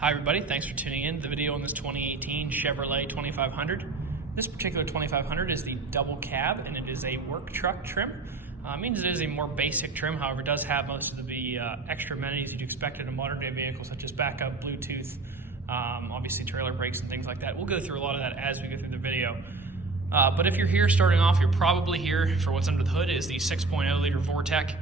Hi everybody, thanks for tuning in to the video on this 2018 Chevrolet 2500. This particular 2500 is the double cab and it is a work truck trim. Means it is a more basic trim, however it does have most of the extra amenities you'd expect in a modern day vehicle, such as backup, Bluetooth, obviously trailer brakes and things like that. We'll go through a lot of that as we go through the video. But if you're here starting off, you're probably here for what's under the hood is the 6.0 liter VorTech.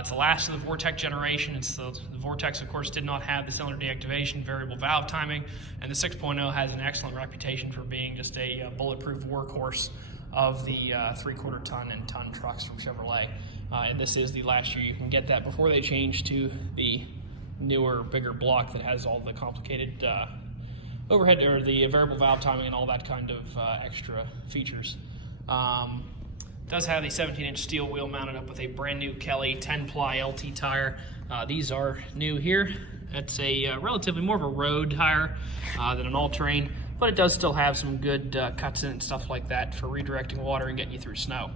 It's the last of the VorTech generation. The VorTechs, of course, did not have the cylinder deactivation, variable valve timing, and the 6.0 has an excellent reputation for being just a bulletproof workhorse of the 3/4 ton and ton trucks from Chevrolet. And this is the last year you can get that before they change to the newer, bigger block that has all the complicated overhead or the variable valve timing and all that kind of extra features. Does have a 17-inch steel wheel mounted up with a brand new Kelly 10-ply LT tire. These are new here. It's a relatively more of a road tire than an all-terrain, but it does still have some good cuts in and stuff like that for redirecting water and getting you through snow.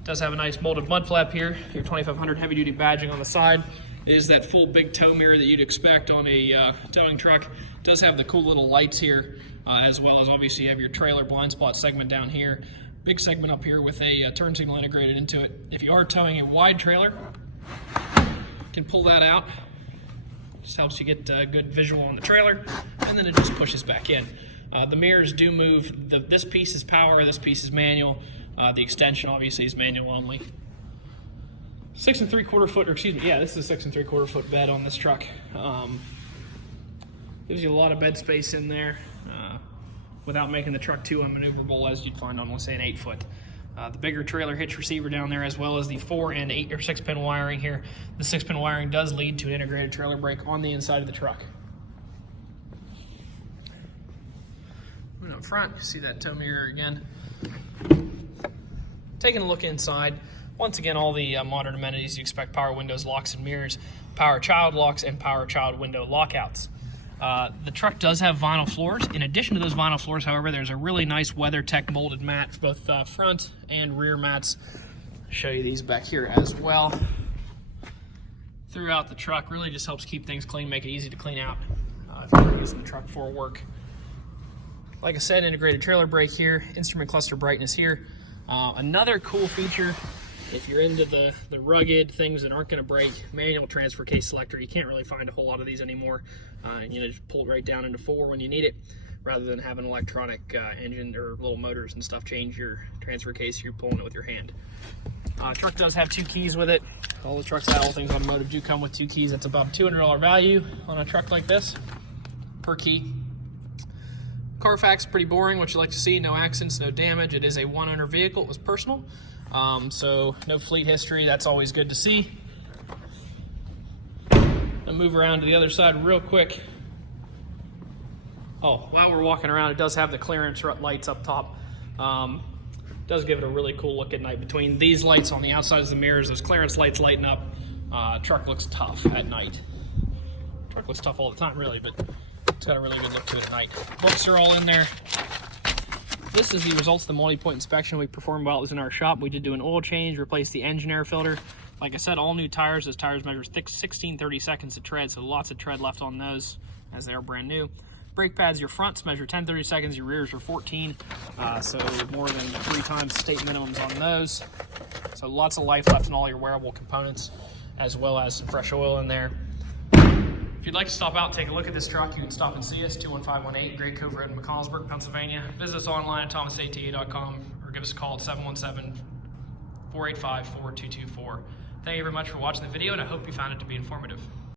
It does have a nice molded mud flap here. Your 2500 heavy-duty badging on the side. It is that full big tow mirror that you'd expect on a towing truck. It does have the cool little lights here, as well as obviously you have your trailer blind spot segment down here. Big segment up here with a turn signal integrated into it. If you are towing a wide trailer, you can pull that out. Just helps you get good visual on the trailer, and then it just pushes back in. The mirrors do move. This piece is power, this piece is manual. The extension obviously is manual only. 6 3/4 foot, or excuse me, yeah, this is a 6 3/4 foot bed on this truck. Gives you a lot of bed space in there. Without making the truck too unmaneuverable as you'd find on, let's say, an 8-foot. The bigger trailer hitch receiver down there, as well as the 4 and 8 or 6-pin wiring here. The 6-pin wiring does lead to an integrated trailer brake on the inside of the truck. And up front, you see that tow mirror again. Taking a look inside, once again, all the modern amenities you expect: power windows, locks and mirrors, power child locks, and power child window lockouts. The truck does have vinyl floors. In addition to those vinyl floors, however, there's a really nice WEATHERTECH molded mat for both front and rear mats. I'll show you these back here as well. Throughout the truck, really just helps keep things clean, make it easy to clean out if you're using the truck for work. Like I said, integrated trailer brake here, instrument cluster brightness here. Another cool feature, if you're into the rugged things that aren't going to break, manual transfer case selector. You can't really find a whole lot of these anymore. And just pull it right down into 4 when you need it, rather than having electronic engine or little motors and stuff change your transfer case. You're pulling it with your hand. Truck does have 2 keys with it. All the trucks, all things automotive, do come with 2 keys. That's about a $200 value on a truck like this per key. CARFAX, pretty boring. What you like to see: no accidents, no damage. It is a one-owner vehicle. It was personal. So no fleet history. That's always good to see. I'll move around to the other side real quick. Oh, while we're walking around, it does have the clearance lights up top. Does give it a really cool look at night. Between these lights on the outside of the mirrors, those clearance lights lighting up, truck looks tough at night. Truck looks tough all the time, really, but it's got a really good look to it at night. Books are all in there. This is the results of the multi-point inspection we performed while it was in our shop. We did do an oil change, replace the engine air filter. Like I said, all new tires. Those tires measure 16-30 seconds of tread, so lots of tread left on those as they are brand new. Brake pads, your fronts measure 10-30 seconds, your rears are 14, so more than 3 times state minimums on those. So lots of life left in all your wearable components, as well as some fresh oil in there. If you'd like to stop out and take a look at this truck, you can stop and see us, 21518 Great Cove Road in McConnellsburg, Pennsylvania. Visit us online at thomasata.com or give us a call at 717-485-4224. Thank you very much for watching the video, and I hope you found it to be informative.